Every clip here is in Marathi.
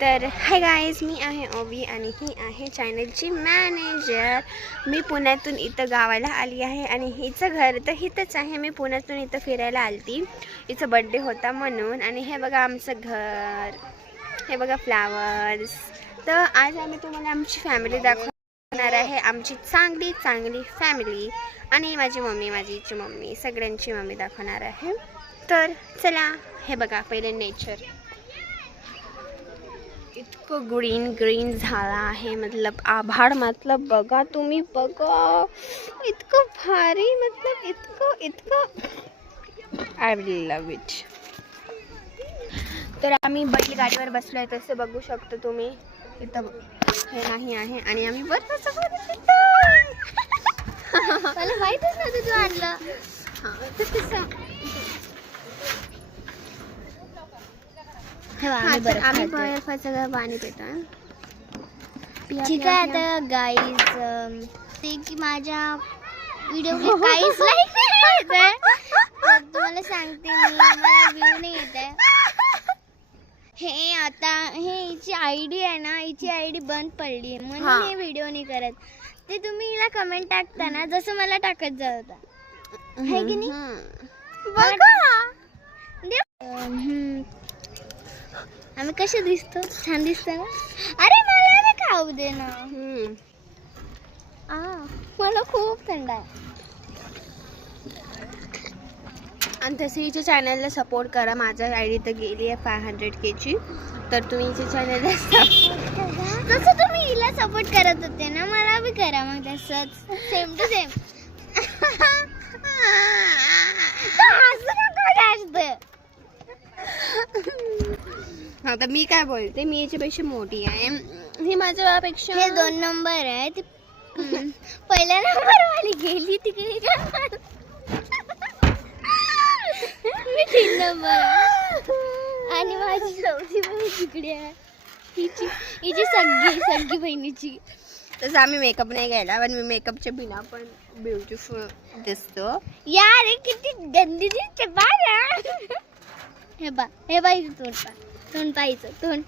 तर हाय गाईज, मी आहे ओवी आणि ही आहे चॅनलची मॅनेजर. मी पुण्यातून इथं गावाला आली आहे आणि हिचं घर तर इथंच आहे. मी पुण्यातून इथं फिरायला आलती, हिचं बड्डे होता म्हणून. आणि हे बघा आमचं घर, हे बघा फ्लावर्स. तर आज आम्ही तुम्हाला आमची फॅमिली दाखवणार आहे, आमची चांगली चांगली फॅमिली. आणि माझी मम्मी, माझीची मम्मी, सगळ्यांची मम्मी दाखवणार आहे. तर चला, हे बघा पहिले नेचर. इतकं ग्रीन ग्रीन झाला आहे, मतलब आभाळ, मतलब बघा तुम्ही, बघा इतकं भारी, मतलब इतकं इतकं आय लव्ह इट. तर आम्ही बैलगाडीवर बसलो आहे, तसं बघू शकतो तुम्ही. इथं हे नाही आहे आणि आम्ही बरं मला माहितच नव्हतं तू आणलं. आम्ही बर्फाचं पाणी पितो. ठीक आहे आता गाईज, ते की माझ्या व्हिडिओ काहीच लाईक नाही येत आहे, तर तुम्हाला सांगते मी, मला व्ह्यू नाही येत आहे. हे आता हिची आयडी आहे ना, हिची आयडी बंद पडली आहे म्हणून हे व्हिडिओ नाही करत. ते तुम्ही हिला कमेंट टाकता ना, जसं मला टाकत जात होता, है की नाही? आम्ही कसे दिसतो? छान दिसतो ना? अरे मला नाही खाऊ दे ना. मला खूप थंड आहे. आणि तसं हिच्या चॅनलला सपोर्ट करा. माझा आय डी तर गेली आहे 500K ची, तर तुम्ही हिच्या चॅनलला सपोर्ट करा. जसं तुम्ही हिला सपोर्ट करत होते ना, मला बी करा मग तसंच, सेम टू सेम. आता मी काय बोलते, मी याच्यापेक्षा मोठी आहे, ही माझ्यापेक्षा. हे 2 नंबर आहे, ती पहिल्या नंबर वाली गेली तिकडे का? मी 3 नंबर आहे आणि माझी चौथी बहीण तिकडे आहे, हिची सगळी बहिणीची. तसं आम्ही मेकअप नाही घ्यायला, पण मी मेकअपच्या बिना पण ब्युटिफुल दिसतो. यार हे किती गंदी दिसते बाळा. हे बाई तोंड पाहिजे तोंड.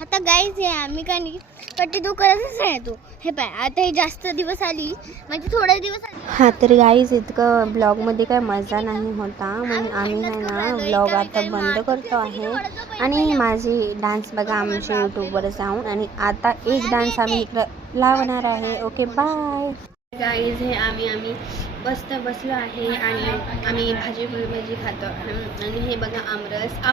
आता गाईज हे आम्ही का नाही पट्टी दुकानच राहतो. हे पाय आता हे जास्त दिवस आली, म्हणजे थोडे दिवस आली. हा तर गाईज, इतकं ब्लॉगमध्ये काय मजा नाही होता, म्हणून आम्ही आहे ना ब्लॉग आता बंद करतो आहे. आणि माझी डान्स बघा आमच्या यूट्यूबवर जाऊन, आणि आता एक डान्स आम्ही इकडं लावणार आहे. Okay bye guys. हे आम्ही मस्त बसलो आहे आणि आम्ही भाजी खातो. आणि हे बघा आमरस.